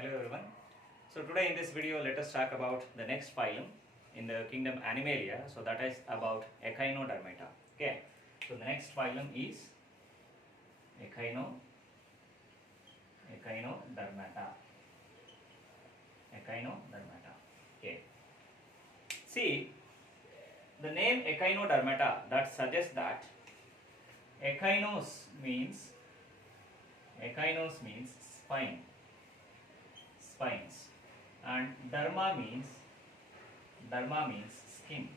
Hello everyone. So today in this video let us talk about the next phylum in the kingdom Animalia. So that is about Echinodermata. Okay. So the next phylum is Echinodermata. Echinodermata. Okay. See, the name Echinodermata that suggests that echinos means spine, spines, and derma means skin.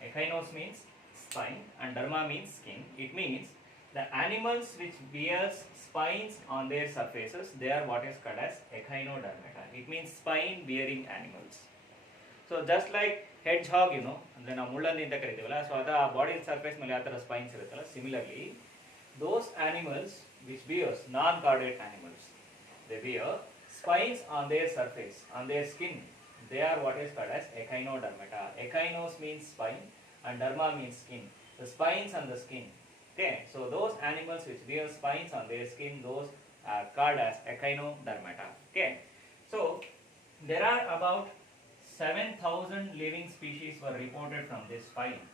Echinos means spine and derma means skin. It means the animals which bears spines on their surfaces, they are what is called as Echinodermata. It means spine bearing animals. So just like hedgehog, ಅಂದ್ರೆ ನಾವು ಮುಳ್ಳಂದಿ ಅಂತ ಕರಿತೀವಲ್ಲ, so ಅದರ body surface ಮೇಲೆ ಯಾವ ಥರ spines ಇರುತ್ತಲ್ಲ, similarly those animals which bears non-chordate animals, they bear spines on their surface, on their skin. They are what is called as Echinodermata. Echinos means spine and derma means skin. The spines on the skin. Okay, so those animals which bear spines on their skin, those are called as Echinodermata. Okay, so there are about 7,000 living species were reported from this phylum,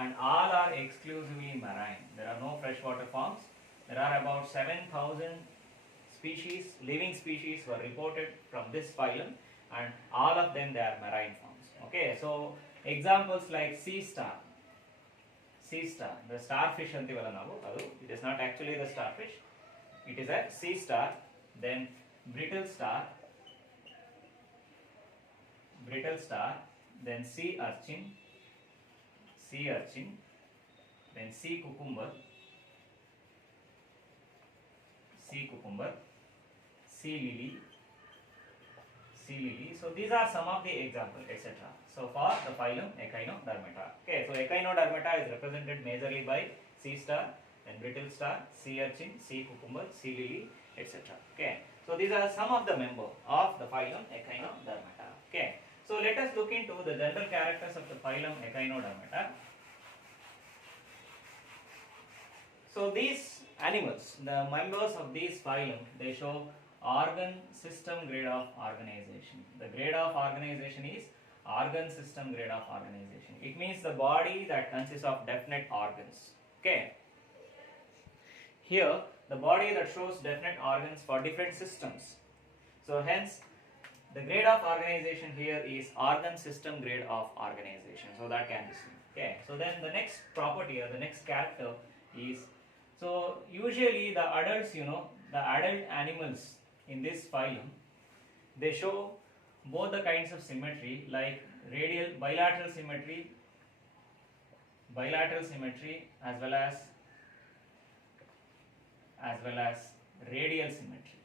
and all are exclusively marine. There are no freshwater forms. There are about 7,000 species, living species were reported from this phylum, and all of them they are marine forms. Okay, so examples like sea star, the starfish antivalla navu, it is not actually the starfish, it is a sea star. Then brittle star, then sea urchin, then sea cucumber, sea lily. So these are some of the examples, etc. So for the phylum Echinodermata. Okay, so Echinodermata is represented majorly by sea star, then brittle star, sea urchin, sea cucumber, sea lily, etc. Okay, so these are some of the members of the phylum Echinodermata. Okay, so let us look into the general characters of the phylum Echinodermata. So these animals, the members of these phylum, they show organ system grade of organization. The grade of organization is organ system grade of organization. It means the body that consists of definite organs. Okay. Here, the body that shows definite organs for different systems. So hence, the grade of organization here is organ system grade of organization. So that can be seen. Okay. So then the next property or the next character is, so usually the adults, the adult animals in this phylum, they show both the kinds of symmetry, like bilateral symmetry as well as radial symmetry.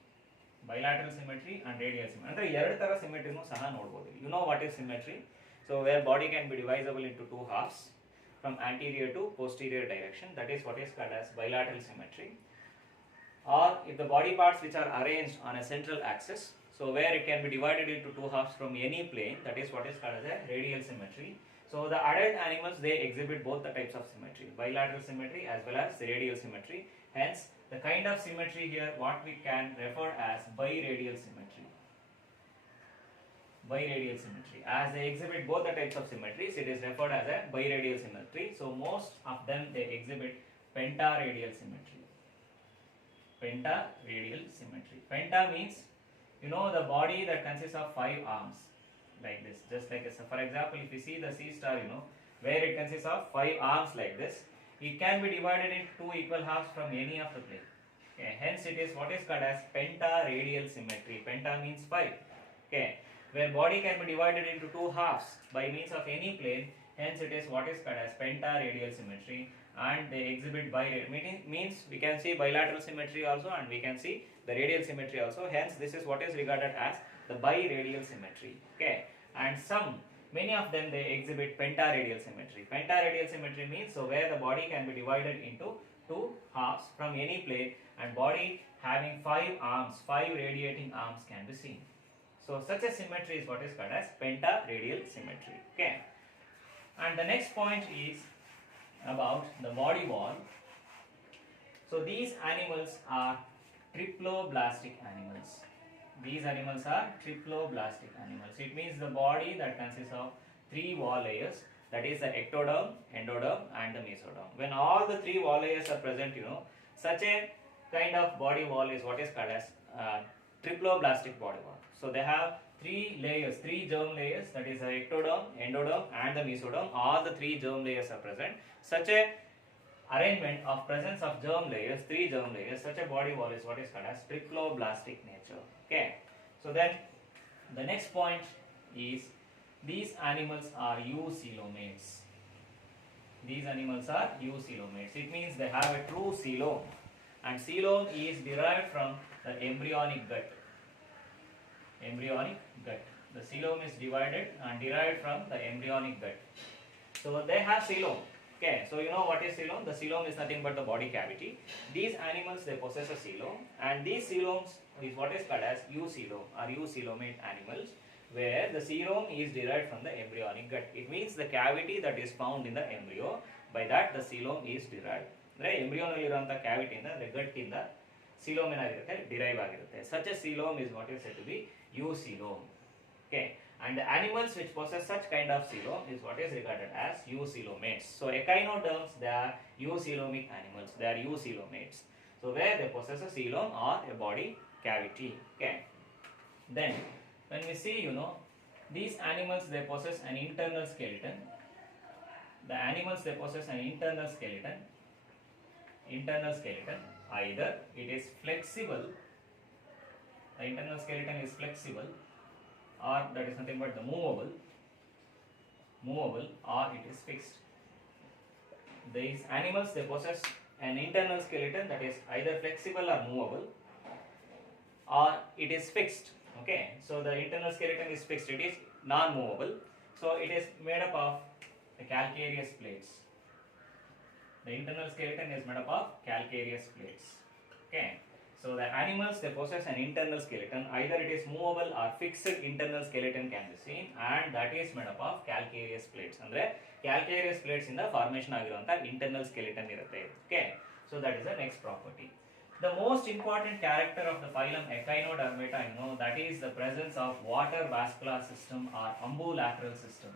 Bilateral symmetry and radial symmetry. ಅಂದ್ರೆ ಎರಡು ತರ ಸಿಮೆಟ್ರಿನೂ ಸಹ ನೋಡಬಹುದು. You know what is symmetry? So where body can be divisible into two halves from anterior to posterior direction, that is what is called as bilateral symmetry. Or if the body parts which are arranged on a central axis, so where it can be divided into two halves from any plane, that is what is called as a radial symmetry. So the adult animals, they exhibit both the types of symmetry, bilateral symmetry as well as radial symmetry. Hence the kind of symmetry here what we can refer as biradial symmetry. As they exhibit both the types of symmetries, it is referred as a biradial symmetry. So most of them they exhibit pentaradial symmetry. Penta means, the body that consists of 5 arms, like this, just like this. For example, if you see the sea star, where it consists of 5 arms like this, it can be divided into 2 equal halves from any of the plane. Okay, hence it is what is called as pentaradial symmetry. Penta means 5. Okay, where body can be divided into 2 halves by means of any plane, hence it is what is called as pentaradial symmetry. And they exhibit means we can see bilateral symmetry also, and we can see the radial symmetry also. Hence this is what is regarded as the biradial symmetry. Okay, and many of them they exhibit pentaradial symmetry. Pentaradial symmetry means, so where the body can be divided into 2 halves from any plane, and body having 5 arms, 5 radiating arms can be seen. So such a symmetry is what is called as pentaradial symmetry. Okay, and the next point is about the body wall. So these animals are triploblastic animals. These animals are triploblastic animals. It means the body that consists of three wall layers, that is the ectoderm, endoderm and the mesoderm. When all the three wall layers are present, such a kind of body wall is what is called as triploblastic body wall. So they have three layers, three germ layers, that is the ectoderm, endoderm and the mesoderm. All the three germ layers are present. Such a arrangement of presence of germ layers, three germ layers, such a body wall is what is called as triploblastic nature. Okay. So then the next point is these animals are eucoelomates. These animals are eucoelomates. It means they have a true coelom, and coelom is derived from the embryonic gut. Embryonic gut. The coelom is divided and derived from the embryonic gut. So they have coelom. Okay, so you know what is coelom? The coelom is nothing but the body cavity. These animals, they possess a coelom, and these coeloms is what is called as eucoelom or eucoelomate animals, where the coelom is derived from the embryonic gut. It means the cavity that is found in the embryo, by that the coelom is derived. Right? Embryo nalliruvanta cavity inda the gut inda coelom enagirutte derive agirutte. Such a coelom is what is said to be eucoelom. Okay. And the animals which possess such kind of coelom is what is regarded as eucoelomates. So echinoderms, they are eucoelomic animals. They are eucoelomates. So where they possess a coelom or a body cavity. Okay. Then when we see, these animals, they possess an internal skeleton. The animals, they possess an internal skeleton. Internal skeleton, either it is flexible. The internal skeleton is flexible, or that is nothing but the movable, or it is fixed. These animals, they possess an internal skeleton that is either flexible or movable, or it is fixed. Okay, so the internal skeleton is fixed, it is non-movable. So it is made up of the calcareous plates. The internal skeleton is made up of calcareous plates. Okay. So the animals, they possess an internal skeleton, either it is movable or fixed internal skeleton can be seen, and that is made up of calcareous plates. Andre calcareous plates in the formation agiruvanta internal skeleton irutte. Okay. So that is the next property. The most important character of the phylum Echinodermata, that is the presence of water vascular system or ambulacral system.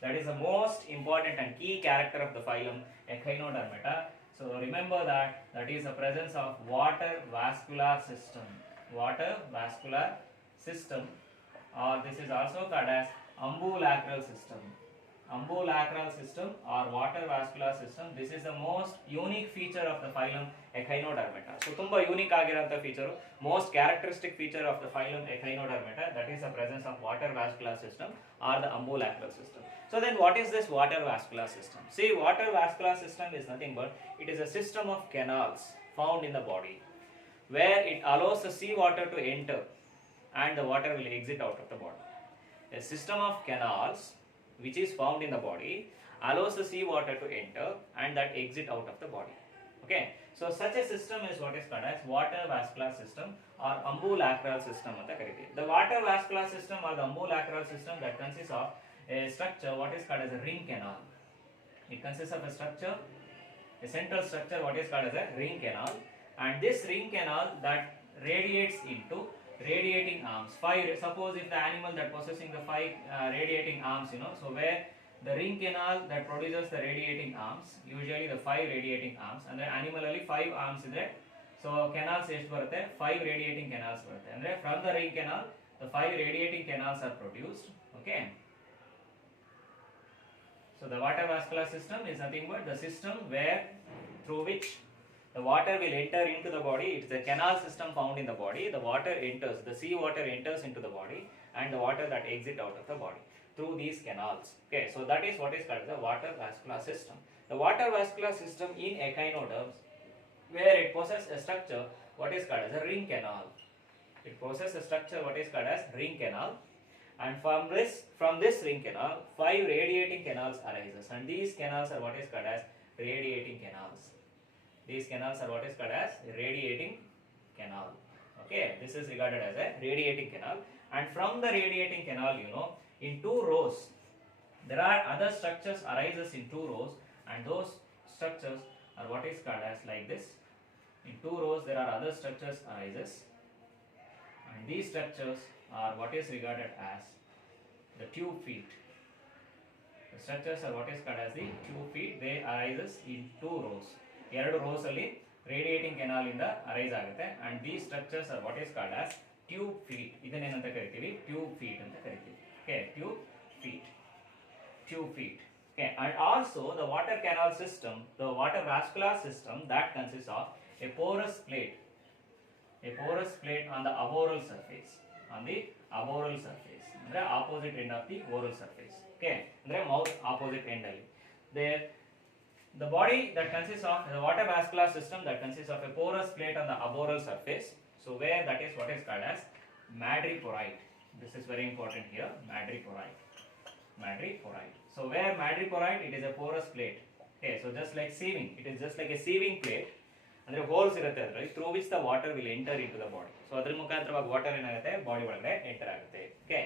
That is the most important and key character of the phylum Echinodermata. So remember that is the presence of water vascular system. Water vascular system, or this is also called as ambulacral system. Ambulacral system or water vascular system. This is the most unique feature of the phylum Echinodermata. So tumba unique agiranta feature, most characteristic feature of the phylum Echinodermata, that is the presence of water vascular system or the ambulacral system. So then what is this water vascular system? See, water vascular system is nothing but it is a system of canals found in the body, where it allows the seawater to enter and the water will exit out of the body. A system of canals which is found in the body allows the seawater to enter and that exit out of the body. Okay, so such a system is what is called as water vascular system or ambulacral system. The water vascular system or the ambulacral system, that consists of a structure what is called as a ring canal. It consists of a structure, a central structure what is called as a ring canal, and this ring canal that radiates into radiating arms. Suppose if the animal that possessing the five radiating arms, so where the ring canal that produces the radiating arms, usually the 5 radiating arms, and the animal only 5 arms ಇದೆ. So canals ಎಷ್ಟು ಬರುತ್ತೆ? 5 radiating canals ಬರುತ್ತೆ. ಅಂದ್ರೆ from the ring canal the 5 radiating canals are produced. Okay. So the water vascular system is nothing but the system where through which the water will enter into the body. It's the canal system found in the body. The water enters, the sea water enters into the body, and the water that exit out of the body through these canals. Okay, so that is what is called the water vascular system. The water vascular system in echinoderms, where it possesses a structure what is called as a ring canal. It possesses a structure what is called as ring canal, and from this ring canal 5 radiating canals arises, and these canals are what is called as radiating canals. These canals are what is called as radiating canal. Okay, this is regarded as a radiating canal, and from the radiating canal, in 2 rows there are other structures arises in 2 rows, and those structures are what is called as like this. In 2 rows there are other structures arises, and and these structures are what is regarded as the tube feet. The structures are what is called as the tube feet. They arises in two rows. ಎರಡು rows ಅಲ್ಲಿ radiating canal ಇಂದ arise ಆಗುತ್ತೆ, and these structures are what is called as tube feet. ಇದನ್ನೇನಂತ ಕರಿತೀವಿ? tube feet ಅಂತ ಕರಿತೀವಿ. Okay, tube feet. Okay, and also the water canal system, the water vascular system, that consists of a porous plate on the aboral surface, ಅಂದ್ರೆ opposite end of the oral surface. Okay, ಅಂದ್ರೆ mouth opposite end ಅಲ್ಲಿ. There the body that consists of the water vascular system that consists of a porous plate on the aboral surface, so where that is what is called as madreporite. This is very important here, madreporite. So where madreporite, it is a porous plate. Okay, so just like sieving, it is just like a sieving plate. ಅಂದ್ರೆ holes ಇರುತ್ತೆ ಅದರಲ್ಲಿ, through which the water will enter into the body. So ಅದ್ರ ಮುಖಾಂತರವಾಗಿ water ಏನಾಗುತ್ತೆ, body ಒಳಗಡೆ enter ಆಗುತ್ತೆ. Okay,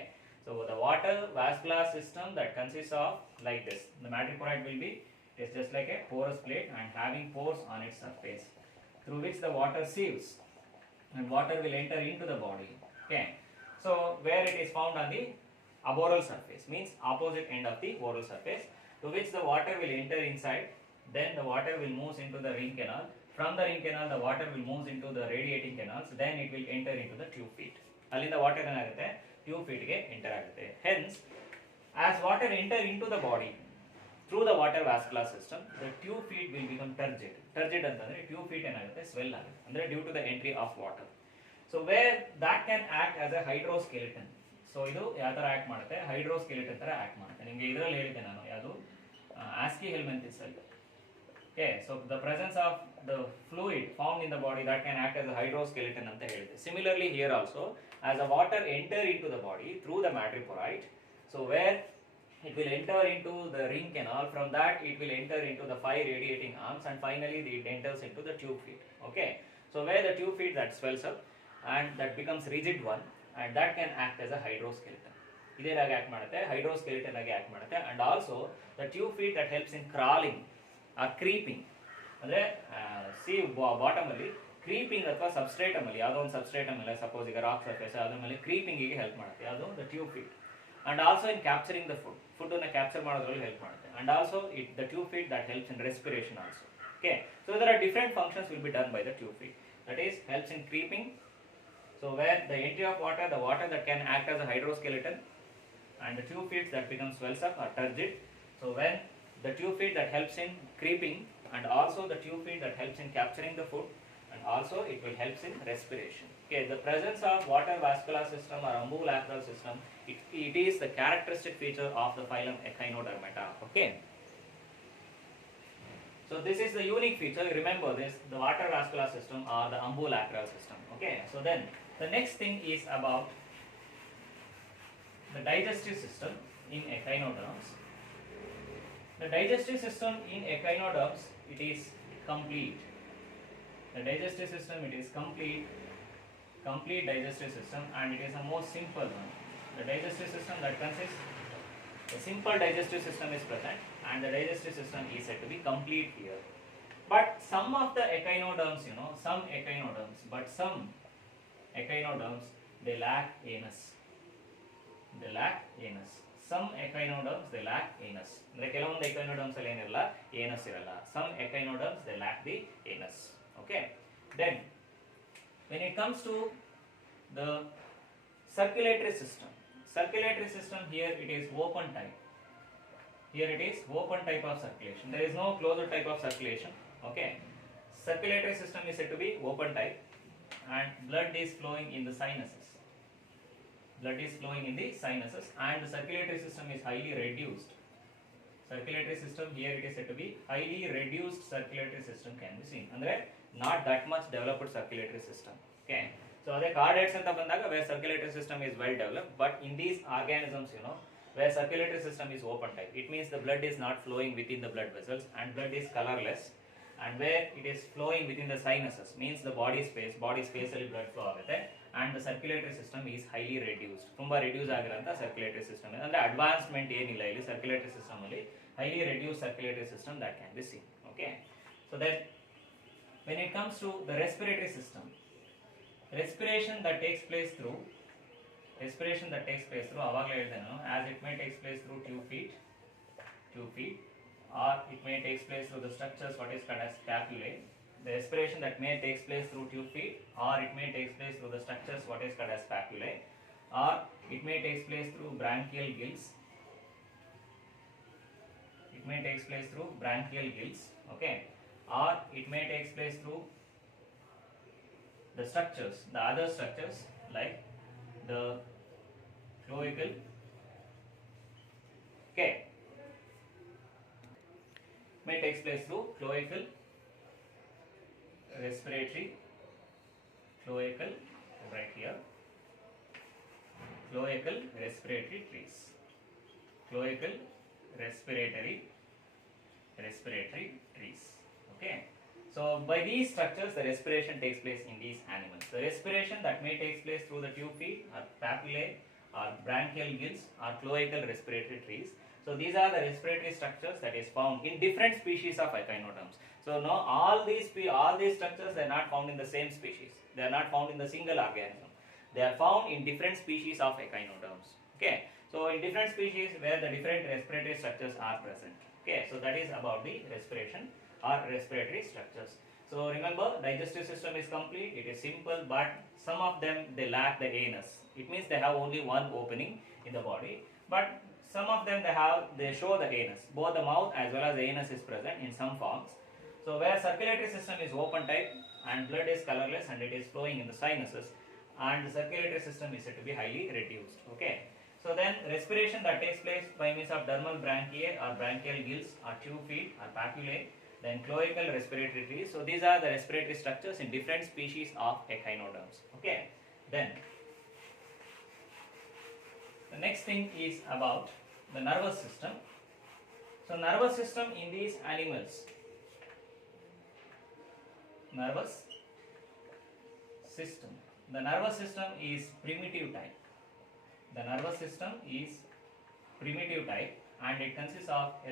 so the water vascular system that consist of like this. The madreporite will be, it is just like a porous plate and having pores on its surface through which the water sieves and water will enter into the body. Okay, so where it is found on the aboral surface, means opposite end of the oral surface, to which the water will enter inside, then the water will move into the ring canal. From the ring canal the water will move into the radiating canals, then it will enter into the tube feet. ಅಲ್ಲಿಂದ water ಏನಾಗುತ್ತೆ, tube feet ಗೆ enter ಆಗುತ್ತೆ. Hence, as water enter into the body through the water vascular system, the tube feet will become turgid. ಅಂತಂದ್ರೆ tube feet ಏನಾಗುತ್ತೆ, swell ಆಗುತ್ತೆ, ಅಂದ್ರೆ due to the entry of water. So where that can act as a hydroskeleton. ಸೊ ಇದು ಯಾವ ತರ act ಮಾಡುತ್ತೆ, ಹೈಡ್ರೋಸ್ಕೆಲಿಟನ್ ತರ ಆಕ್ಟ್ ಮಾಡುತ್ತೆ. ನಿಮಗೆ ಇದರಲ್ಲಿ ಹೇಳಿದ್ದೆ ನಾನು, ಯಾವುದು ಆಸ್ಕಿ ಹೆಲ್ಮೆಂಥಿಸ್ ಅಲ್ಲಿ. Okay, so the presence of the fluid found in the body that can act as a hydroskeleton anta helide. Similarly here also, as the water enter into the body through the madreporite, so where it will enter into the ring canal, from that it will enter into the 5 radiating arms, and finally it enters into the tube feet. Okay, so where the tube feet that swells up and that becomes rigid one, and that can act as a hydroskeleton. ಇದೇನಾಗಿ act ಮಾಡುತ್ತೆ, hydroskeleton ಆಗಿ act ಮಾಡುತ್ತೆ. and also the tube feet that helps in crawling or creeping, ಅಂದ್ರೆ C bottom ಅಲ್ಲಿ creeping ಅಥವಾ ಸಬ್ಸ್ಟ್ರೇಟಮ್ ಅಲ್ಲಿ, ಯಾವುದೋ ಒಂದು ಸಬ್ಸ್ಟ್ರೇಟಮ್ ಅಲ್ಲಿ, ಸಪೋಸ್ ಈಗ ರಾಕ್ ಸರ್ಫೇಸ್, ಅದ್ರ ಮೇಲೆ ಕ್ರೀಪಿಂಗ್ ಗೆ ಹೆಲ್ಪ್ ಮಾಡುತ್ತೆ, ಯಾವುದು the tube feet. and also in capturing the food ಅನ್ನು ಕ್ಯಾಪ್ಚರ್ ಮಾಡೋದ್ರಲ್ಲಿ ಹೆಲ್ಪ್ ಮಾಡುತ್ತೆ. and also the tube feet that helps in respiration also. Okay, so there are different functions will be done by the tube feet. That is, helps in creeping, so where the entry of water, the water that can act as a hydroskeleton, and the tube feet that become swells up or turgid. So when the tube feet that helps in creeping, and also the tube feet that helps in capturing the food, and also it will helps in respiration. Okay, the presence of water vascular system or ambulacral system, it is the characteristic feature of the phylum Echinodermata. Okay, so this is the unique feature. Remember this, the water vascular system or the ambulacral system. Okay, so then the next thing is about the digestive system in echinoderms. The digestive system in echinoderms, it is complete. The digestive system, it is complete digestive system, and it is a most simple one. The digestive system that consists, a simple digestive system is present, and the digestive system is said to be complete here. But some of the echinoderms, some echinoderms, they lack anus. Some echinoderms, they lack anus. ಅಂದ್ರೆ ಕೆಲವೊಂದು echinoderms ಅಲ್ಲಿ ಏನಿರಲ್ಲ, anus ಇರಲ್ಲ. Some echinoderms, they lack the anus. Okay, then when it comes to the circulatory system, here it is open type. Here it is open type of circulation. There is no closed type of circulation. Okay, circulatory system is said to be open type, and blood is flowing in the sinuses. And the circulatory system is highly reduced. Circulatory system, here it is said to be highly reduced circulatory system can be seen. Andre not that much developed circulatory system. Okay, so the cardiacs anta bandaga where circulatory system is well developed, but in these organisms, where circulatory system is open type, it means the blood is not flowing within the blood vessels, and blood is colorless, and where it is flowing within the sinuses, means the body space ಅಲ್ಲಿ blood flow ಆಗುತ್ತೆ, and the circulatory system is highly reduced. ತುಂಬಾ reduce ಆಗಿರೋಂಥ circulatory system, ಅಂದ್ರೆ advancement ಏನಿಲ್ಲ ಇಲ್ಲಿ circulatory system ಅಲ್ಲಿ, highly reduced circulatory system that can be seen. Okay, so then when it comes to the respiratory system, respiration that takes place through ಅವಾಗಲೇ ಹೇಳಿದೆ ನಾನು, as it may takes place through tube feet, or it may takes place through the structures what is called as papillae. The respiration that may takes place through tube feet, or it may takes place through the structures what is called as papillae, or it may takes place through branchial gills. Okay, or it may takes place through the other structures like the cloacal. Okay, may takes place through cloacal respiratory trees. Okay, so by these structures the respiration takes place in these animals. The respiration that may takes place through the tube feet or papillae or branchial gills or cloacal respiratory trees. So these are the respiratory structures that is found in different species of echinoderms. So now all these structures, they are not found in the same species. They are not found in the single organism. They are found in different species of echinoderms. Okay, so in different species where the different respiratory structures are present. Okay, so that is about the respiration or respiratory structures. So remember, digestive system is complete, it is simple, but some of them they lack the anus. It means they have only one opening in the body, but some of them they show the anus. Both the mouth as well as the anus is present in some forms. So where circulatory system is open type and blood is colorless and it is flowing in the sinuses, and the circulatory system is said to be highly reduced. Okay, so then respiration that takes place by means of dermal branchiae or branchial gills or tube feet or papillae, then cloacal respiratory trees. So these are the respiratory structures in different species of echinoderms. Okay, then the next thing is about the nervous system. So nervous system in these animals, the nervous system is primitive type. And it consists of a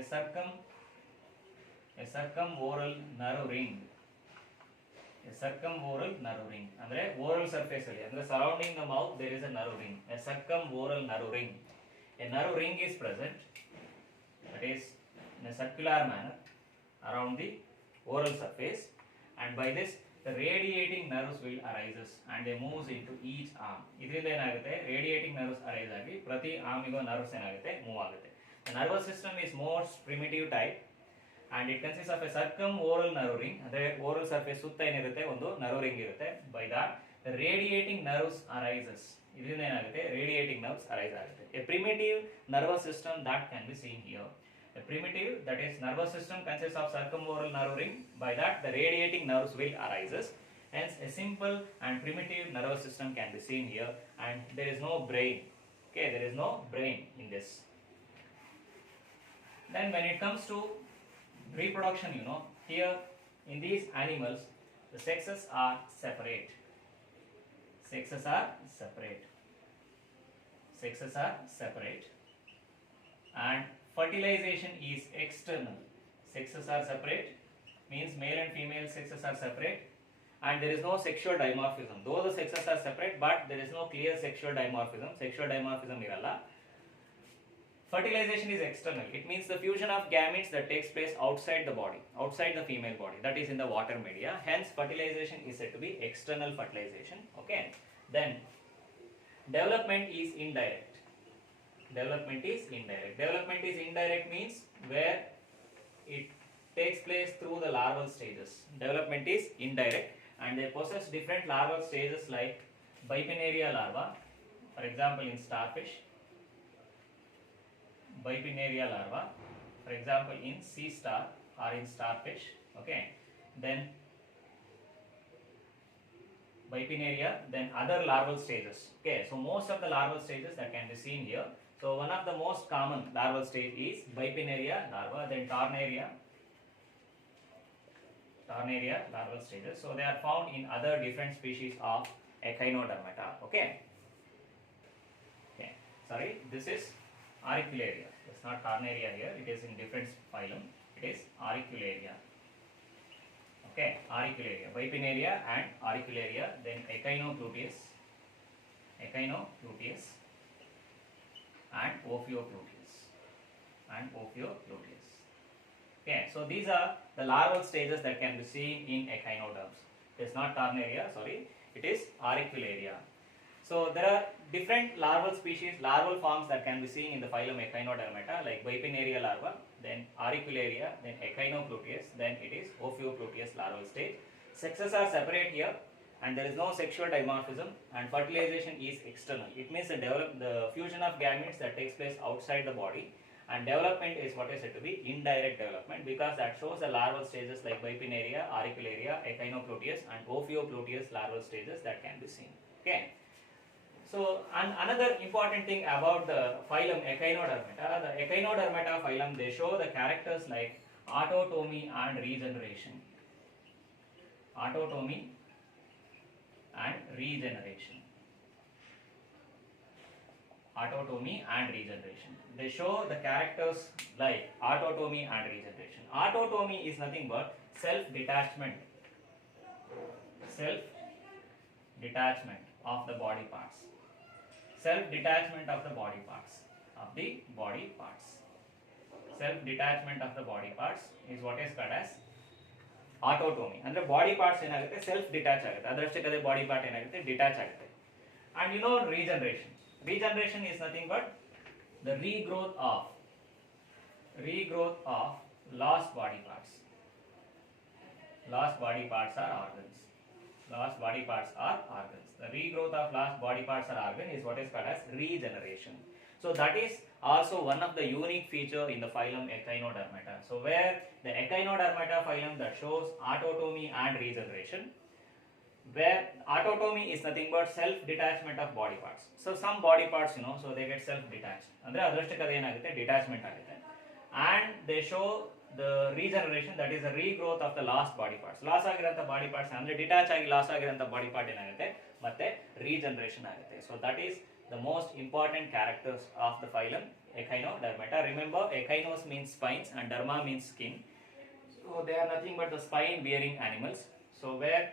circumoral nerve ring. Andre oral surface alli, andre surrounding the mouth there is a nerve ring, a circumoral nerve ring. A nerve ring is present, that is in a circular manner around the oral surface, and by this the radiating nerves will arises and they moves into each arm. ಇದರಿಂದ ಏನಾಗುತ್ತೆ, radiating nerves arise ಆಗಿ ಪ್ರತಿ ಆರ್ಮಿಗೂ nerves ಏನಾಗುತ್ತೆ, move ಆಗುತ್ತೆ. The nervous system is most primitive type and it consists of a circumoral nerve ring. ಅಂದ್ರೆ oral surface ಸುತ್ತ ಏನಿರುತ್ತೆ, ಒಂದು nerve ring ಇರುತ್ತೆ. By that the radiating nerves arises. ಇದರಿಂದ ಏನಾಗುತ್ತೆ, radiating nerves arise ಆಗುತ್ತೆ. A primitive nervous system that can be seen here. A primitive, that is nervous system, consists of circumoral nerve ring. By that the radiating nerves will arises. Hence a simple and primitive nervous system can be seen here, and there is no brain. Okay, there is no brain in this. Then when it comes to reproduction, here in these animals the sexes are separate. And fertilization is external. Sexes are separate means male and female sexes are separate, and there is no sexual dimorphism. Though the sexes are separate, but there is no clear sexual dimorphism iralla. Fertilization is external. It means the fusion of gametes that takes place outside the body, outside the female body, that is in the water media. Hence fertilization is said to be external fertilization. Okay, then development is indirect. Development is indirect means where it takes place through the larval stages. Development is indirect, and they possess different larval stages like Bipinnaria larva, for example in starfish. Bipinnaria larva, for example in sea star or in starfish. Okay, then Bipinnaria, then other larval stages. Okay, so most of the larval stages that can be seen here. So one of the most common larval stage is Bipinnaria larva, then Tornaria larval stages. So they are found in other different species of Echinodermata. Okay, sorry, this is Auricularia. It's not Tornaria here, it is in different phylum. It is Auricularia. Okay, auricularia, bipinnaria and auricularia, then echinopluteus and Ophiopluteus. Okay, so these are the larval stages that can be seen in echinoderms. It is not Tarnaria, sorry, it is auricularia. So there are different larval species, larval forms that can be seen in the phylum Echinodermata, like bipinnaria larva, then auricularia, then echinopluteus, then it is Ophiopluteus larval stage. Sexes are separate here, and there is no sexual dimorphism, and fertilization is external. It means the fusion of gametes that takes place outside the body, and development is what is said to be indirect development, because that shows the larval stages like bipinnaria, auricularia, echinopluteus and Ophiopluteus larval stages that can be seen. Okay. So another important thing about the phylum Echinodermata, the Echinodermata phylum, they show the characters like autotomy and regeneration. Autotomy and regeneration. Autotomy and regeneration. They show the characters like autotomy and regeneration. Autotomy is nothing but self-detachment. Self-detachment of the body parts. Self-detachment of the body parts. Self-detachment of the body parts is what is called as autotomy. Andre body parts enagutte self detach agutte, adraಷ್ಟಕ್ಕೆ body part enagutte detach agutte. And you know regeneration. Regeneration is nothing but the regrowth of lost body parts. Lost body parts are organs. Lost body parts are organs. The regrowth of lost body parts or organ is what is called as regeneration. So that is also one of the unique feature in the phylum Echinodermata. So where the Echinodermata phylum that shows autotomy and regeneration, where autotomy is nothing but self-detachment of body parts. So some body parts, so they get self-detached. Andre adraಷ್ಟಕ್ಕೆ ಏನಾಗುತ್ತೆ detachment ಆಗುತ್ತೆ. And they show the regeneration, that is the regrowth of the lost body parts. Loss ಆಗಿರಂತ body parts ಅಂದ್ರೆ detach ಆಗಿ loss ಆಗಿರಂತ body part ಏನಾಗುತ್ತೆ ಮತ್ತೆ regeneration ಆಗುತ್ತೆ. So that is the most important characters of the phylum Echinodermata. Remember, echinos means spines and derma means skin. So they are nothing but the spine bearing animals. So where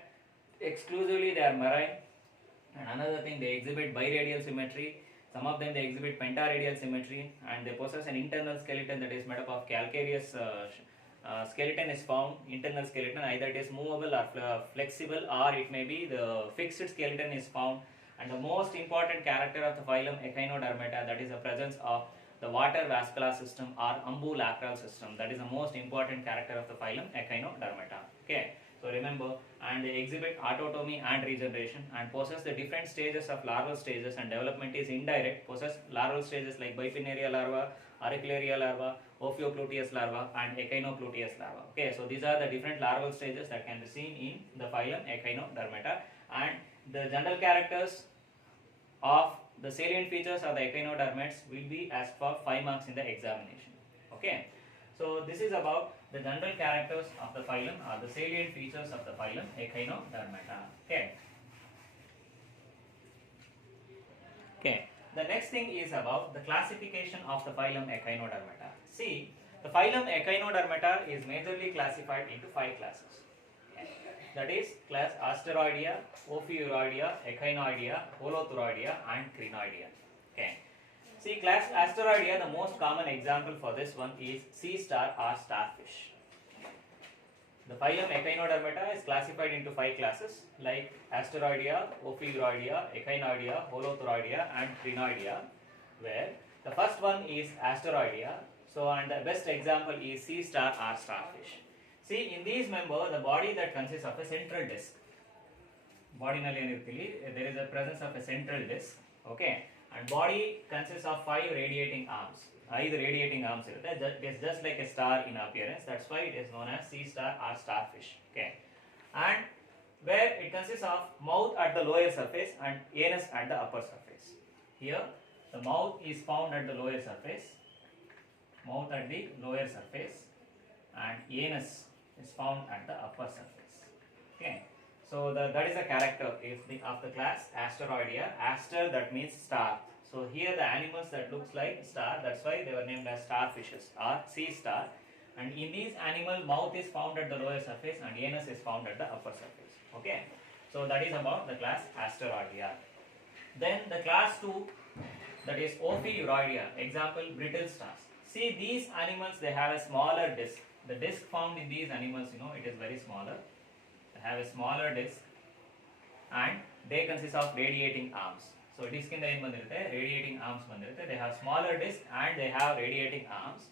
exclusively they are marine, and another thing, they exhibit biradial symmetry. Some of them they exhibit pentaradial symmetry, and they possess an internal skeleton that is made up of calcareous skeleton is found, internal skeleton, either it is movable or flexible, or it may be the fixed skeleton is found. And the most important character of the phylum Echinodermata, that is the presence of the water vascular system or ambulacral system. That is the most important character of the phylum Echinodermata. Okay. So remember, and they exhibit autotomy and regeneration and possess the different stages of larval stages, and development is indirect, possess larval stages like bipinnaria larva, auricularia larva, Ophiopluteus larva and echinopluteus larva. Okay, so these are the different larval stages that can be seen in the phylum Echinodermata, and the general characters of the salient features of the echinodermates will be as per 5 marks in the examination. Okay, so this is about the general characters of the phylum or the salient features of the phylum Echinodermata. Okay. The next thing is about the classification of the phylum Echinodermata. See, the phylum Echinodermata is majorly classified into 5 classes. That is class Asteroidea, Ophiuroidea, Echinoidea, Holothuroidea and Crinoidea. Okay. See, class Asteroidea, the most common example for this one is sea star or starfish. The phylum Echinodermata is classified into 5 classes like Asteroidea, Ophiuroidea, Echinoidea, Holothuroidea and Crinoidea, where the first one is Asteroidea. So, and the best example is sea star or starfish. See, in these members, the body that consists of a central disc. Body there is a presence of a central disc. Okay, and body consists of 5 radiating arms. 5 radiating arms. It is just like a star in appearance. That's why it is known as sea star or starfish. Okay, and where it consists of mouth at the lower surface and anus at the upper surface. Here, the mouth is found at the lower surface. Mouth at the lower surface, and anus is found at the upper surface. Okay, so that is a character of the class Asteroidea. Aster, that means star. So here the animals that looks like star, that's why they were named as starfishes or sea star. and in these animal mouth is found at the lower surface and anus is found at the upper surface. Okay, so that is about the class Asteroidea. Then the class 2, that is Ophiuroidea, example brittle stars. See, these animals, they have a smaller disc. The disc found in these animals, it is very smaller. They have a smaller disc and they consist of radiating arms. So disc in the end radiating arms they have smaller disc and they have radiating arms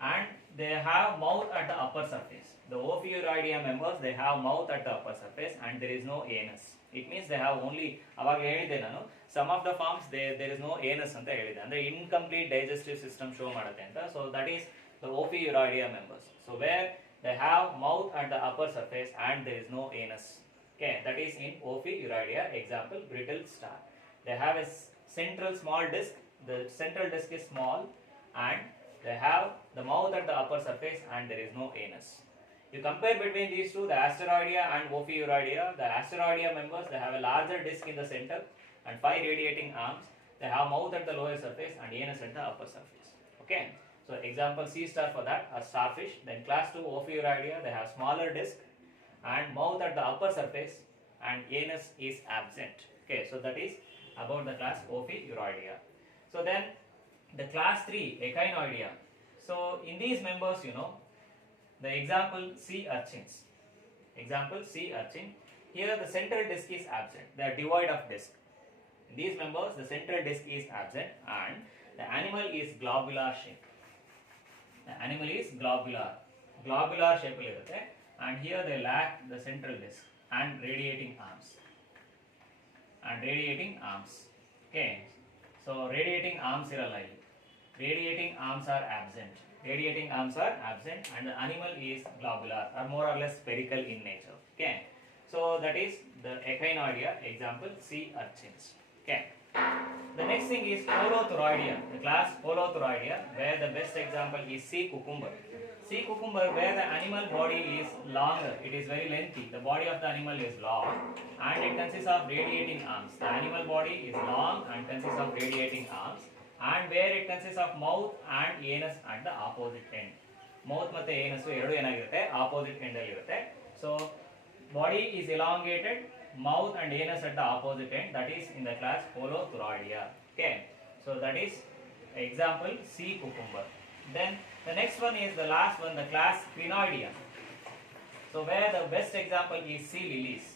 and they have mouth at the upper surface. The Ophiuroidea members, they have mouth at the upper surface and there is no anus. It means they have only, some of the forms there is no anus anta helide, andre incomplete digestive system show ಮಾಡುತ್ತೆ ಅಂತ. So that is the Ophiuroidea members. So where they have mouth at the upper surface and there is no anus. Okay, that is in Ophiuroidea, example brittle star. They have a central small disc. The central disc is small and they have the mouth at the upper surface and there is no anus. You compare between these two, the Asteroidea and Ophiuroidea. The Asteroidea members, they have a larger disc in the center and 5 radiating arms. They have mouth at the lower surface and anus at the upper surface. Okay, so example C star for that, a starfish. Then class 2 Ophiuroidea, they have smaller disc and mouth at the upper surface and anus is absent. Okay, so that is about the class Ophiuroidea. So then the class 3 Echinoidea. So in these members, the example sea urchins. Example sea urchin. Here the central disc is absent. They are devoid of disc. In these members, the central disc is absent and the animal is globular shape. The animal is globular shape and here they lack the central disc and radiating arms. Okay, so radiating arms radiating arms are absent. And the animal is globular or more or less spherical in nature. Okay, so that is the Echinoidea, example sea urchins. Okay, the next thing is Holothuroidea, the class Holothuroidea, where the best example is sea cucumber. Sea cucumber, where the animal body is longer, it is very lengthy. The body of the animal is long and it consists of radiating arms. The animal body is long and consists of radiating arms, and where it consists of mouth and anus at the opposite end. Mouth matte anus eradu enagirutte opposite end alli irutte. So body is elongated, mouth and anus at the opposite end, that is in the class Holothuroidea. Okay, so that is example sea cucumber. Then the next one is the last one, the class Crinoidea. So where the best example is sea lilies.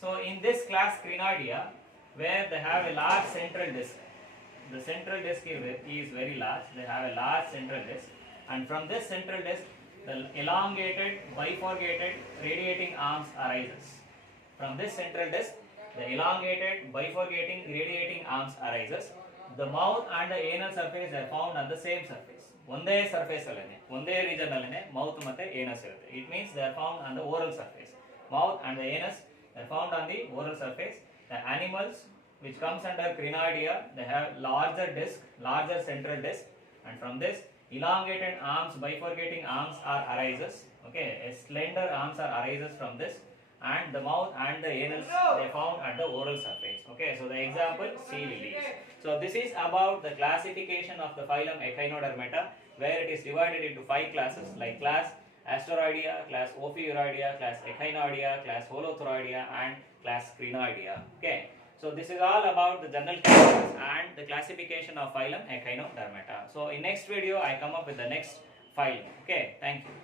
So in this class Crinoidea, where they have a large central disc. The central disc is very large. They have a large central disc, and from this central disc, the elongated, bifurcated, radiating arms arises. From this central disc, the elongated, bifurcating, radiating arms arises. The mouth and the anal surface are found on the same surface. ಒಂದೇ surface ಅಲ್ಲೇನೆ, ಒಂದೇ region ಅಲ್ಲೇನೆ mouth ಮತ್ತೆ anus ಇರುತ್ತೆ. It means they are found on the oral surface. Mouth and the anus are found on the oral surface. The animals which comes under Crinoidea, they have larger disc, larger central disc, and from this elongated arms, bifurcating arms are arises. Okay, a slender arms are arises from this, and the mouth and the anus they found at the oral surface. Okay, so the example sea lilies. So this is about the classification of the phylum Echinodermata, where it is divided into 5 classes like class Asteroidea, class Ophiuroidea, class Echinoidea, class Holothuroidea, and class Crinoidea. Okay, so this is all about the general characters and the classification of phylum Echinodermata. So in next video I come up with the next phylum. Okay, thank you.